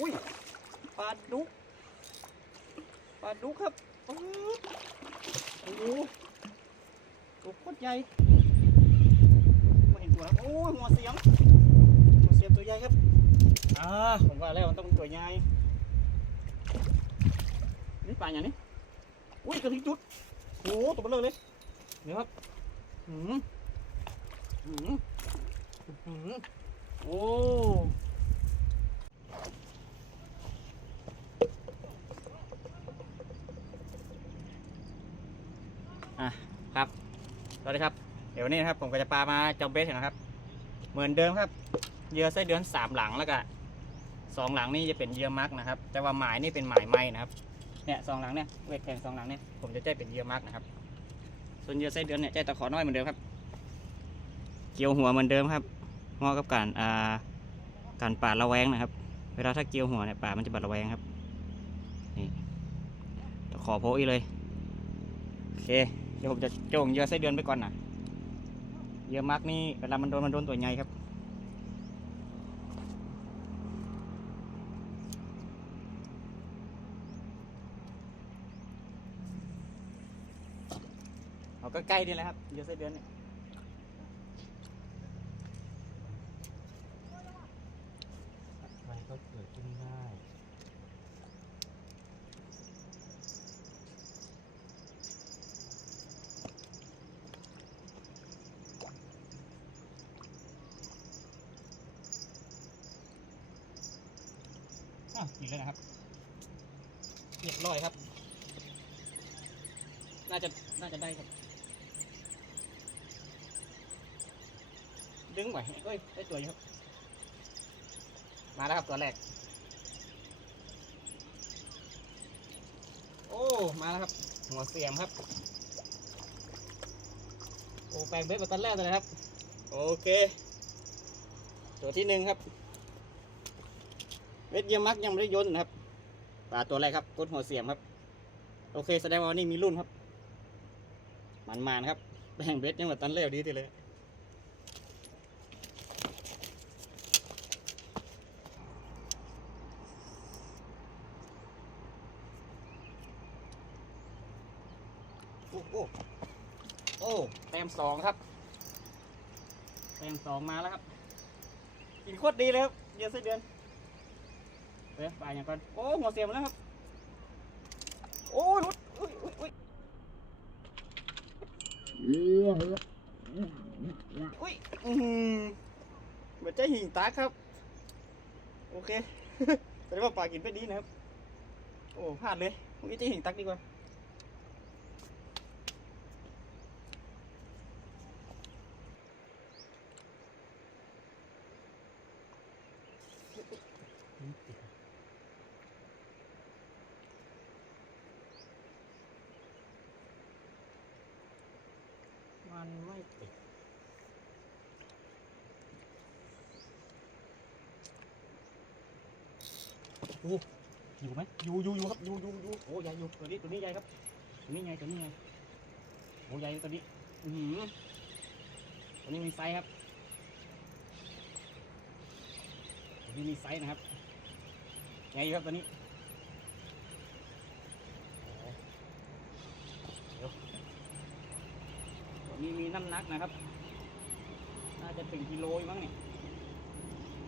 อุ้ยปลาดุกปลาดุกครับโอ้โหตัวโคตรใหญ่ไม่เห็นตัวครับโอ้ยหัวเสียมหัวเสียมตัวใหญ่ครับอ่าผมว่าแล้วมันต้องเป็นตัวใหญ่นี่ปลาอย่างนี้อุ้ยกระทิงจุดโอ้โหตัวเบลอเลยเดี๋ยวครับหืมหืมหืมโอ้ อะครับสวัสดีครับ เดี๋ยววันนี้นะครับผมก็จะปามาจอมเบสนะครับ เหมือนเดิมครับเยื่อไส้เดือนสามหลังแล้วก็สองหลังนี่จะเป็นเยื่อมักนะครับ แต่ว่าหมายนี่เป็นหมายไหมนะครับเนี่ยสองหลังเนี่ยเวทแทงสองหลังเนี่ยผมจะใจเป็นเยื่อมักนะครับ ส่วนเยื่อไส้เดือนเนี่ยใจตะขอน้อยเหมือนเดิมครับ เกี่ยวหัวเหมือนเดิมครับเหมาะกับการอ่าการป่าระแวงนะครับ เวลาถ้าเกี่ยวหัวเนี่ยป่ามันจะบาดระแวงครับนี่ตะขอโพอีเลยโอเค เดี๋ยวผมจะโจงเยื่อไส้เดือนไปก่อนนะเยื่อมากนี่เวลามันโดนมันโดนตัวใหญ่ครับ เอาก็ใกล้นี่แหละครับเยื่อไส้เดือนเนี่ย อะไรก็เกิดขึ้นได้ อ้าวกินเลยนะครับเรียบร้อยครับ น่าจะน่าจะได้ครับ ดึงไหวเอ้ยได้ตัวอยู่ครับ มาแล้วครับตัวแรก โอ้ มาแล้วครับ หัวเสียมครับ โอ้แปลงเบ็ดมาตอนแรกเลยครับ โอเค ตัวที่หนึ่งครับ เม็ดเยี่ยมักยังไม่ได้ยนนะครับปลาตัวแรกครับก้นหัวเสียมครับ โอเคแสดงว่านี่มีรุ่นครับ มันมานครับแบ่งเบ็ดยังแบบตันเร็วดีทีเลยโอ้โอ้โอ้แต้มสองครับแต้มสองมาแล้วครับกินโคตรดีเลยครับเดือนไส้เดือน เฮ้ยปลาอย่างก่อนโอ้หัวเสียมแล้วครับ โอ้ยหลุดอุ้ยอุ้ยอุ้ยอุ้ยอืมเหมือนจะหิ่งตาครับ โอเคแสดงว่าปลากินไปดีนะครับ โอ้พลาดเลยพวกนี้จะหิ่งตักดีกว่า อ้อยู่ไหมอยู่อยู่อยู่ครับอยู่อยู่อยู่โอ้ใหญ่อยู่ตัวนี้ตัวนี้ใหญ่ครับตัวนี้ใหญ่ตัวนี้ใหญ่โอ้ใหญ่ตัวนี้อือหือตัวนี้มีไซส์ครับตัวนี้มีไซส์นะครับใหญ่ครับตัวนี้ตัวนี้มีน้ำหนักนะครับน่าจะถึงกิโลยมั้งเนี่ย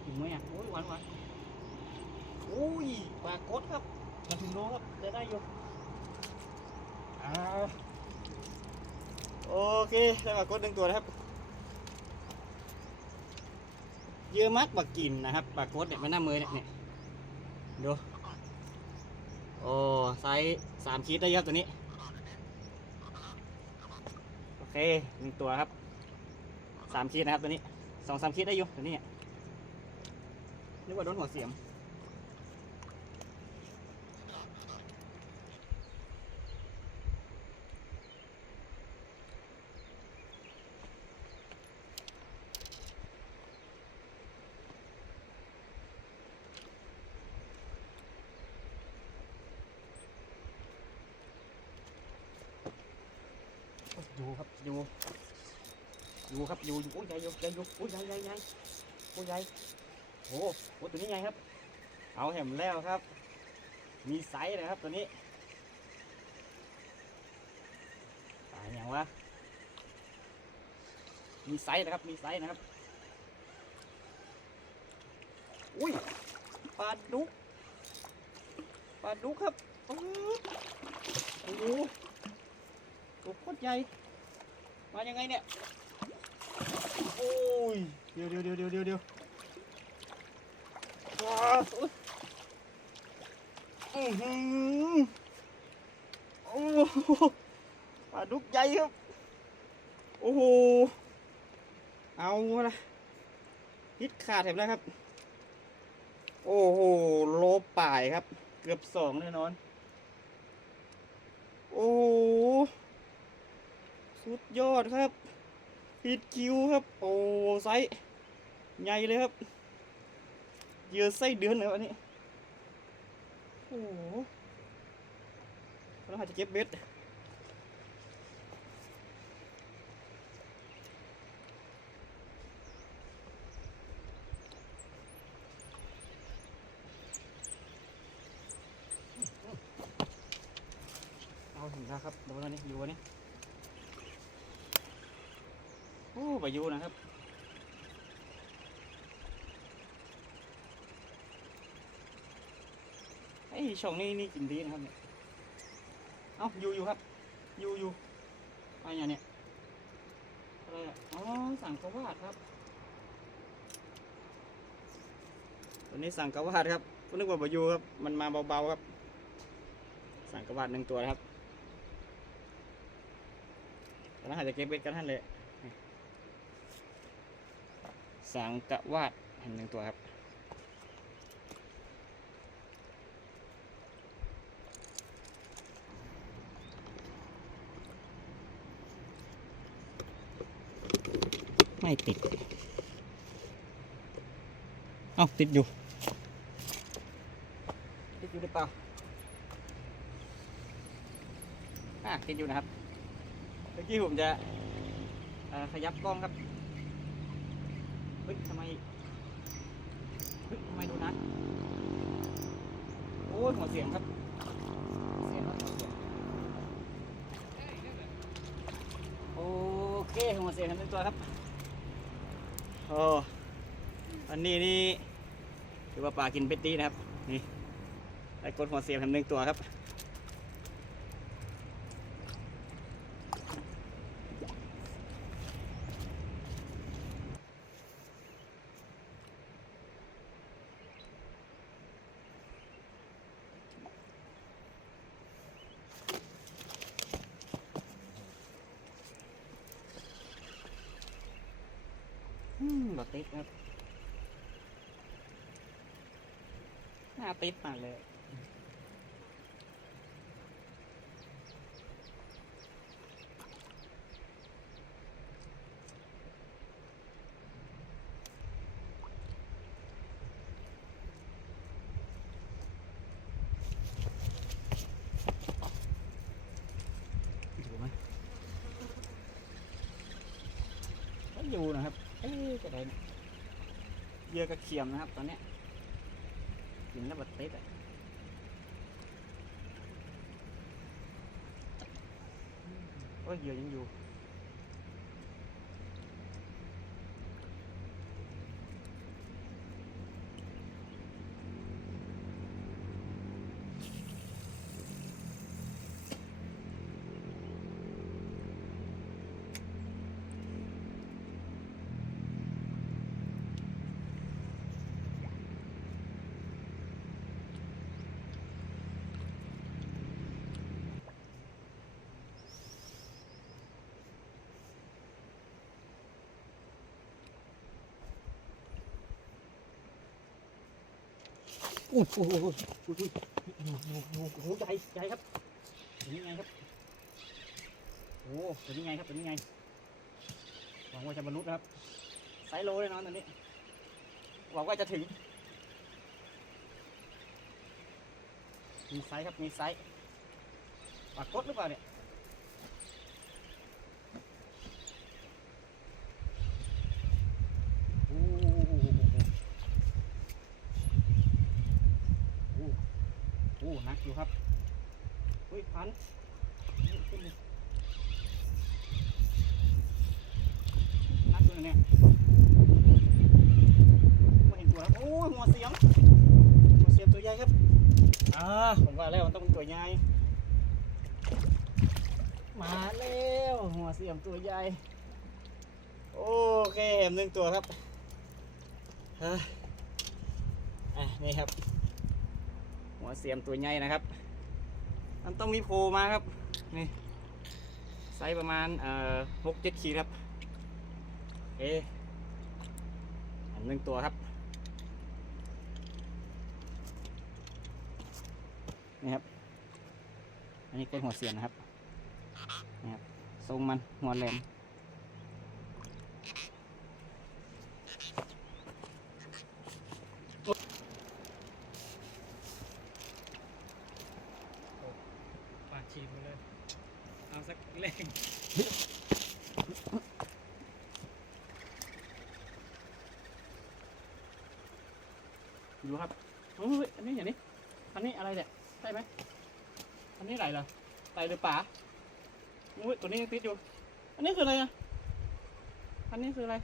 ถึงไหมอะโอ้ยหวานหวาน อุ้ยปลากดครับมาถึงโลครับจะได้อยู่อ่าโอเคได้ปลากดหนึ่งตัวนะครับ เยอะมากปลากินนะครับปลากดเนี่ยมันหน้ามือเนี่ยเนี่ยดูโอ้ไซส์สามขีดได้เยอะตัวนี้ โอเคหนึ่งตัวครับสามขีดนะครับตัวนี้สองสามขีดได้อยู่ตัวนี้นึกว่าโดนหัวเสียม อยู่ครับอยู่อยู่ครับอยู่อยู่โอ้ยใหญ่อยู่ใหญ่อยู่โอ้ยใหญ่ใหญ่ใหญ่โอ้ยใหญ่โอ้โหตัวนี้ใหญ่ครับ เอาแหมแล้วครับ มีไซส์นะครับตัวนี้ตายอย่างวะมีไซส์นะครับมีไซส์นะครับอุ้ยปลาดุกปลาดุกครับโอ้โหตัวโคตรใหญ่ มายังไงเนี่ย โอ้ย เดี๋ยวเดี๋ยวเดี๋ยวเดี๋ยวเดี๋ยวเดี๋ยวว้าวอุ๊ยอื้อหือโอ้โหปลาดุกใหญ่ครับ โอ้โห เอาละฮิตขาดเห็นแล้วครับ โอ้โห โลป่ายครับ เกือบสองแน่นอน โอ้โห สุดยอดครับฮิตคิวครับ โอ้ไซส์ใหญ่เลยครับเยื่อไส้เดือนเลยวันนี้ โอ้โหเราอาจจะเก็บเบ็ดเอาถึงแล้วครับดูแล้วนี่อยู่วะนี่ โอ้ไอยู่นะครับ ไอ้ช่องนี้นี่กินดีนะครับเนี่ย เอาอยู่อยู่ครับอยู่อยู่อะไรอย่างเนี่ยอะไรอ๋อสั่งกระวาดครับตัวนี้สั่งกระวาดครับก็นึกว่าบอยูครับ มันมาเบาๆครับ สั่งกระวาดหนึ่งตัวนะครับแล้วอาจจะเก็บเบ็ดกันท่านเลย สังกะวาดเห็นหนึ่งตัวครับ ไม่ติด เอาติดอยู่ ติดอยู่หรือเปล่าอะติดอยู่นะครับเมื่อกี้ผมจะเอ่อขยับกล้องครับ เฮ้ยทำไมเฮ้ยทำไมดูนะโอ้ย หัวเสียงครับเสียงครับหัวเสียงโอเคหัวเสียงกันเป็นตัวครับโอ้อันนี้นี่ถือว่าปลากินเป็ดตีนะครับนี่ไอ้กดหัวเสียงทำหนึ่งตัวครับ อืมบติดครับ หน้าติดมากเลย อยู่ไหมก็อยู่นะครับ เอ๊ะจะได้เยื่อกระเขียมนะครับ ตอนเนี้ยกินแล้วบัดติดอะโอ้ยเยื่อยังอยู่ อู้หูหูหูหูหูหูใหญ่ใหญ่ครับตัวนี้ไงครับโอ้ตัวนี้ไงครับตัวนี้ไงหวังว่าจะบรรลุนะครับไซส์โลแน่นอนตัวนี้หวังว่าจะถึงมีไซส์ครับมีไซส์ปากกดหรือเปล่าเนี่ยโอ้โห หนัก อยู่ครับ อุ้ยพันขึ้นเลยหนักอยู่นะเนี่ยไม่เห็นตัวครับ โอ้ยหัวเสียมหัวเสียมตัวใหญ่ครับ อ่า ผมว่าแล้วมันต้องเป็นตัวใหญ่ มาแล้ว หัวเสียมตัวใหญ่ โอเคแหมหนึ่งตัวครับเฮ้ยอะนี่ครับ หัวเสียมตัวใหญ่นะครับ มันต้องมีโผล่มาครับ นี่ไซส์ประมาณเอ่อหกเจ็ดขีดครับโออันหนึ่งตัวครับนี่ครับ อันนี้เป็นหัวเสียมนะครับนี่ครับทรงมันหัวแหลม ปาดฉีดไปเลย เอาสักเล่ง ดูครับเฮ้ยอันนี้อย่างนี้ อันนี้อะไรเนี่ย ใช่ไหม อันนี้ไหลเหรอไหลหรือป่าอุ้ยตัวนี้ยังติดอยู่ อันนี้คืออะไรอะ อันนี้คืออะไร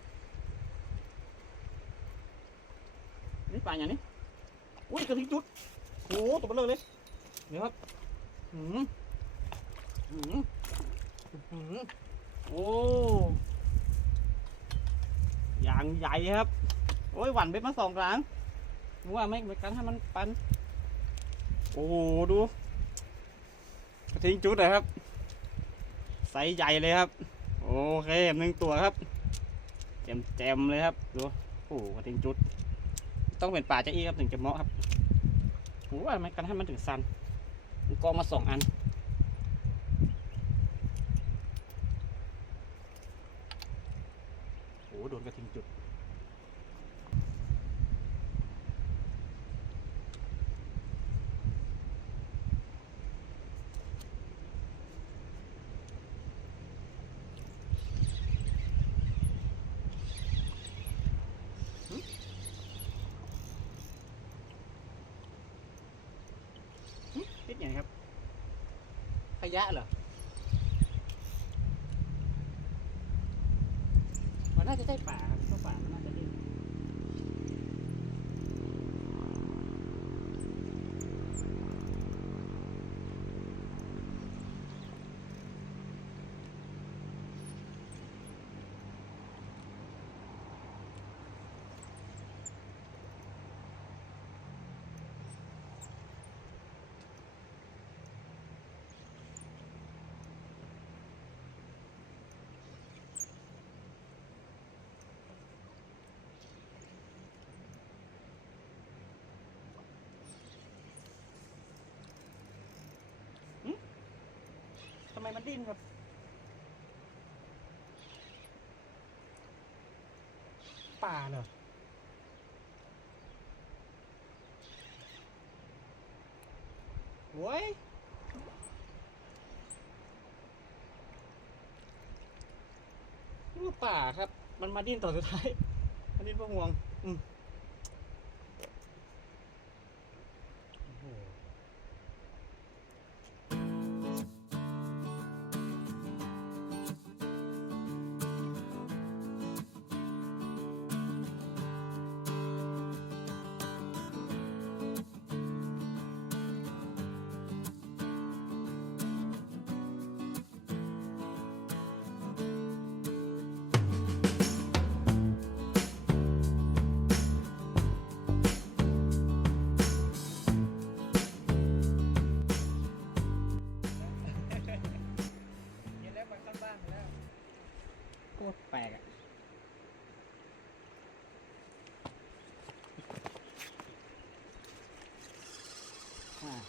อันนี้ป่าอย่างนี้ อุ้ยกระทิงจุดโอ้โหตัวเบลอเลยเดี๋ยวครับหืมหืมหืมโอ้อย่างใหญ่ครับ โอ้ยหวันเบ็ดมาสองครั้งว่าไม่เหมือนกันให้มันปัน โอ้โหดู ทิงจุดเลยครับไซส์ใหญ่เลยครับ โอเคหนึ่งตัวครับแจมแจมเลยครับดูโอ้โหกระทิงจุด ต้องเป็นป่าจะอีครับถึงจะเหมาะครับผมว่ามันกันให้มันถึงสันมันกองมาสองอันโอ้โหโดนกระทิงจุด ติดอย่างครับ ขยะเหรอ มันน่าจะใช่ป่าครับเพราะป่ามันน่าจะดิ้นทำไมมัน ดิ้นครับป่าเหรอโว้ยนี่ป่าครับ มันมาดิ้นต่อสุดท้าย มันดิ้นเพราะห่วง อืม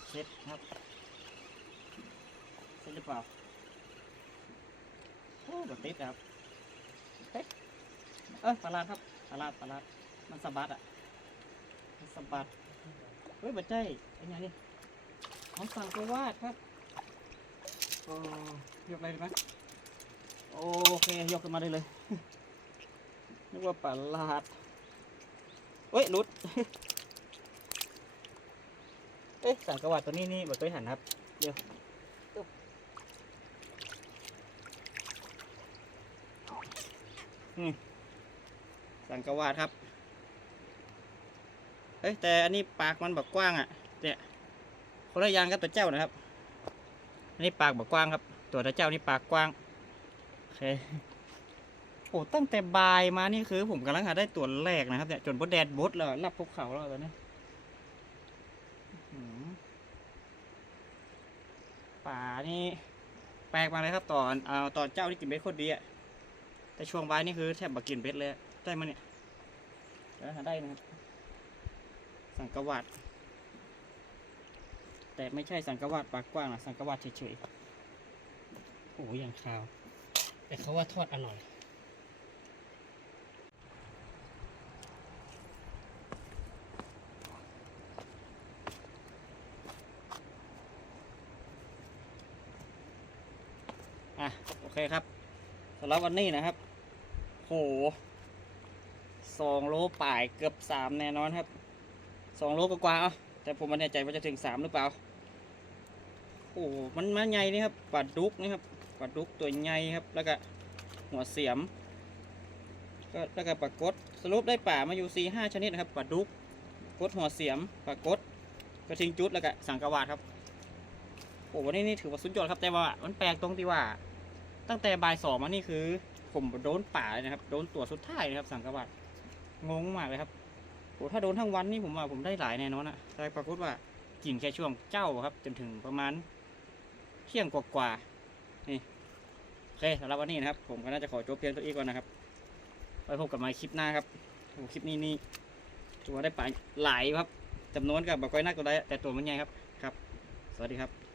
อ่าเซ็ตครับเซ็ตหรือเปล่าโอ้แบบติดครับเฮ้ยเอ้ยปลาลาดครับปลาลาดปลาลาดมันสะบัดอะมันสะบัดเฮ้ยบัดใจไอ้ไงนี่ของสั่งตัววาดครับโอ้ยกอะไรดีไหมโอเคยกขึ้นมาได้เลยนึกว่าปลาลาดเฮ้ยหลุด อ๊ะสังกะวาดตัวนี้นี่แบบเคยหันครับ เดี๋ยวนี่สังกะวาดครับ เอ้ยแต่อันนี้ปากมันแบบกว้างอะเนี่ยคนละยางกับตัวเจ้านะครับ อันนี้ปากแบบกว้างครับ ตัวตัวเจ้านี่ปากกว้างโอเคโอ้ตั้งแต่บ่ายมานี่คือ ผมกำลังหาได้ตัวแรกนะครับเนี่ยจนบดแดดบดแล้วรับภูเขาแล้วตอนนี้อื้อหือ ป่านี่แปลกมากเลยครับตอนเอาตอนเจ้านี่กินเบ็ดโคตรดีอะแต่ช่วงบ่ายนี่คือแทบบักกินเบ็ดเลยได้มาเนี่ยเดี๋ยวหาได้นะครับ สังกวาดแต่ไม่ใช่สังกวาดปากกว้างนะสังกวาดเฉยๆโอ้ยอย่างขาว แต่เขาว่าทอดอร่อย อะโอ เคครับสำหรับวันนี้นะครับ โหสองโลป่ายเกือบสามแน่นอนครับสองโลกว่าๆเอาแต่ผมไม่แน่ใจว่าจะถึงสามหรือเปล่า โอ้มันมันใหญ่นี่ครับปลาดุกนี่ครับปลาดุกตัวใหญ่ครับ แล้วก็หัวเสียม ก็แล้วก็ปลากดสรุปได้ป่ามาอยู่สี่ห้าชนิดนะครับปลาดุกกดหัวเสียมปลากดกระทิงจุดแล้วก็สังกะวาดครับโอ้วันนี้นี่ถือว่าสุดยอดครับแต่ว่ามันแปลกตรงที่ว่า ตั้งแต่บ่ายสองมานี่คือ ผมโดนป่าเลยนะครับ โดนตัวสุดท้ายนะครับ สังกะวาดงงมากเลยครับโอ้ถ้าโดนทั้งวันนี่ผมว่าผมได้หลายแน่นอนอะแต่ปรากฏว่ากินแค่ช่วงเจ้าครับ จนถึงประมาณเที่ยงกว่าๆนี่โอเคสำหรับวันนี้นะครับ ผมก็น่าจะขอจบเพียงตัวอีกก่อนนะครับไว้พบกันใหม่คลิปหน้าครับโอ้คลิปนี้นี่ถือว่าได้ป่าหลายครับจำนวนกับแบบก้อยนักตัวใดแต่ตัวมันใหญ่ครับครับ สวัสดีครับ